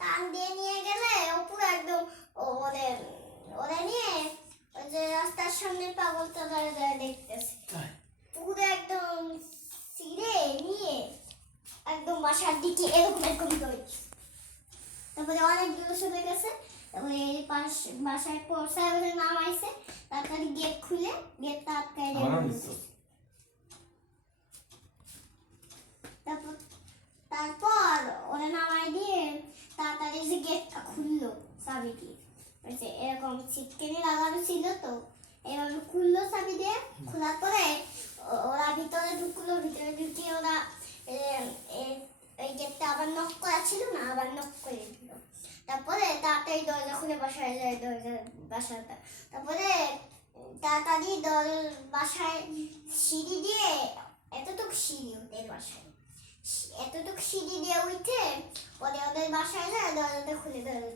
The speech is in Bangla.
টান দিয়ে নিয়ে গেলে ও পুরো একদম ওদের ওরা নিয়ে ওই যে রাস্তার সামনে পাগলটা দাঁড়িয়ে দাঁড়িয়ে দেখতেছে, পুরো একদম ছিঁড়ে নিয়ে একদম বাসার দিকে এরকম এরকম করে। তারপরে অনেক দূরে চলে গেছে। তারপরে এই বাসায় পৌঁছায় ওদের নামাইছে, তাড়াতাড়ি গেট খুলে গেটটা আটকায় দিয়ে তারপর তারপর ওরা নামাই দিয়ে তাড়াতাড়ি যে গেটটা খুললো চাবি দিয়ে। এরকম ছিটকেনি লাগানো ছিল, তো এভাবে খুললো চাবি দিয়ে। খোলার পরে ওরা ভিতরে ঢুকলো, ভিতরে ঢুকিয়ে ওরা এই গেটটা আবার নক করা ছিল না, আবার নক করে দিল। তারপরে তাড়াতাড়ি দরজা খুলে বাসায় যায়, বাসাটা। তারপরে তাড়াতাড়ি বাসায় সিঁড়ি দিয়ে এতটুকু সিঁড়ি ওদের বাসায়, এতটুকু সিঁড়ি দিয়ে উঠে পরে ওদের বাসায় যায়, দরজাটা খুলে দেয়।